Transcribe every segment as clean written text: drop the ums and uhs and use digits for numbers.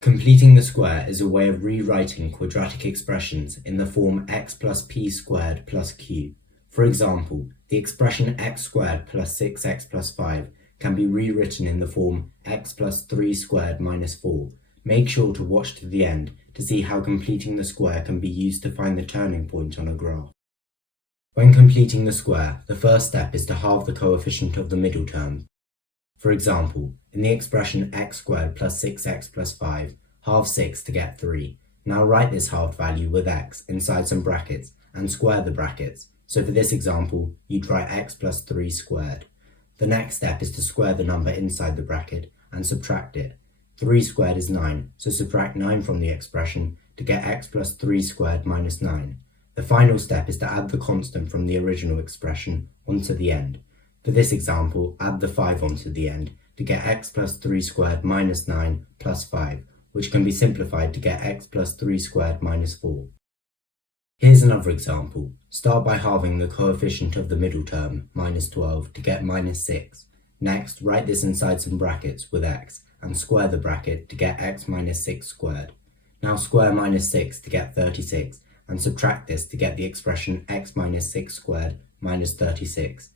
Completing the square is a way of rewriting quadratic expressions in the form x plus p squared plus q. For example, the expression x squared plus 6x plus 5 can be rewritten in the form x plus 3 squared minus 4. Make sure to watch to the end to see how completing the square can be used to find the turning point on a graph. When completing the square, the first step is to halve the coefficient of the middle term. For example, in the expression x squared plus 6x plus 5, halve 6 to get 3. Now write this halved value with x inside some brackets and square the brackets. So for this example, you'd write x plus 3 squared. The next step is to square the number inside the bracket and subtract it. 3 squared is 9, so subtract 9 from the expression to get x plus 3 squared minus 9. The final step is to add the constant from the original expression onto the end. For this example, add the 5 onto the end to get x plus 3 squared minus 9 plus 5, which can be simplified to get x plus 3 squared minus 4. Here's another example. Start by halving the coefficient of the middle term, minus 12, to get minus 6. Next, write this inside some brackets with x and square the bracket to get x minus 6 squared. Now square minus 6 to get 36 and subtract this to get the expression x minus 6 squared minus 36.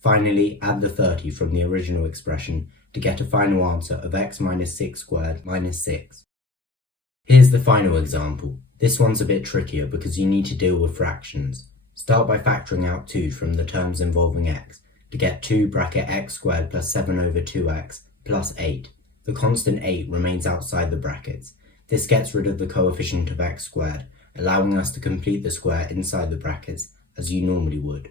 Finally, add the 30 from the original expression to get a final answer of x minus 6 squared minus 6. Here's the final example. This one's a bit trickier because you need to deal with fractions. Start by factoring out 2 from the terms involving x to get 2 bracket x squared plus 7 over 2x plus 8. The constant 8 remains outside the brackets. This gets rid of the coefficient of x squared, allowing us to complete the square inside the brackets as you normally would.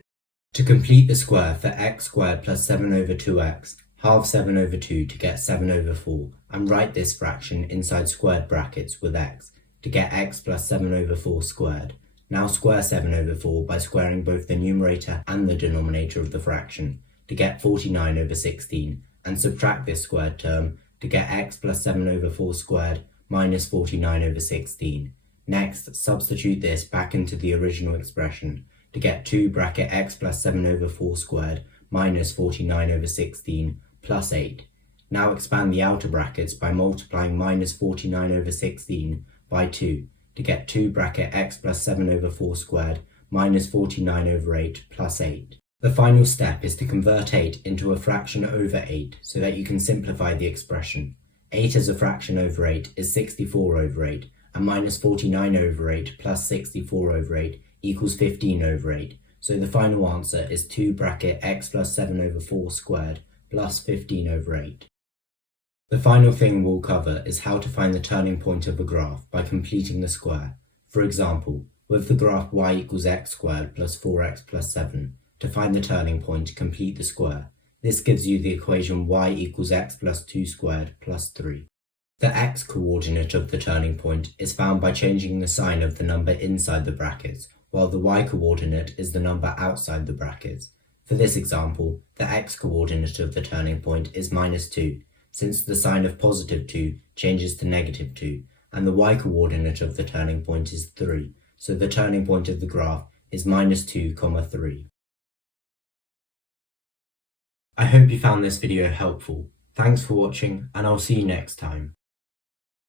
To complete the square for x squared plus 7 over 2x, halve 7 over 2 to get 7 over 4, and write this fraction inside squared brackets with x to get x plus 7 over 4 squared. Now square 7 over 4 by squaring both the numerator and the denominator of the fraction to get 49 over 16, and subtract this squared term to get x plus 7 over 4 squared minus 49 over 16. Next, substitute this back into the original expression to get 2 bracket x plus 7 over 4 squared minus 49 over 16 plus 8. Now expand the outer brackets by multiplying minus 49 over 16 by 2 to get 2 bracket x plus 7 over 4 squared minus 49 over 8 plus 8. The final step is to convert 8 into a fraction over 8 so that you can simplify the expression. 8 as a fraction over 8 is 64 over 8, and minus 49 over 8 plus 64 over 8 equals 15 over 8. So the final answer is 2 bracket x plus 7 over 4 squared plus 15 over 8. The final thing we'll cover is how to find the turning point of a graph by completing the square. For example, with the graph y equals x squared plus 4x plus 7, to find the turning point, complete the square. This gives you the equation y equals x plus 2 squared plus 3. The x coordinate of the turning point is found by changing the sign of the number inside the brackets, while the y coordinate is the number outside the brackets. For this example, the x coordinate of the turning point is minus 2, since the sign of positive 2 changes to negative 2, and the y coordinate of the turning point is 3, so the turning point of the graph is minus 2, 3. I hope you found this video helpful. Thanks for watching, and I'll see you next time.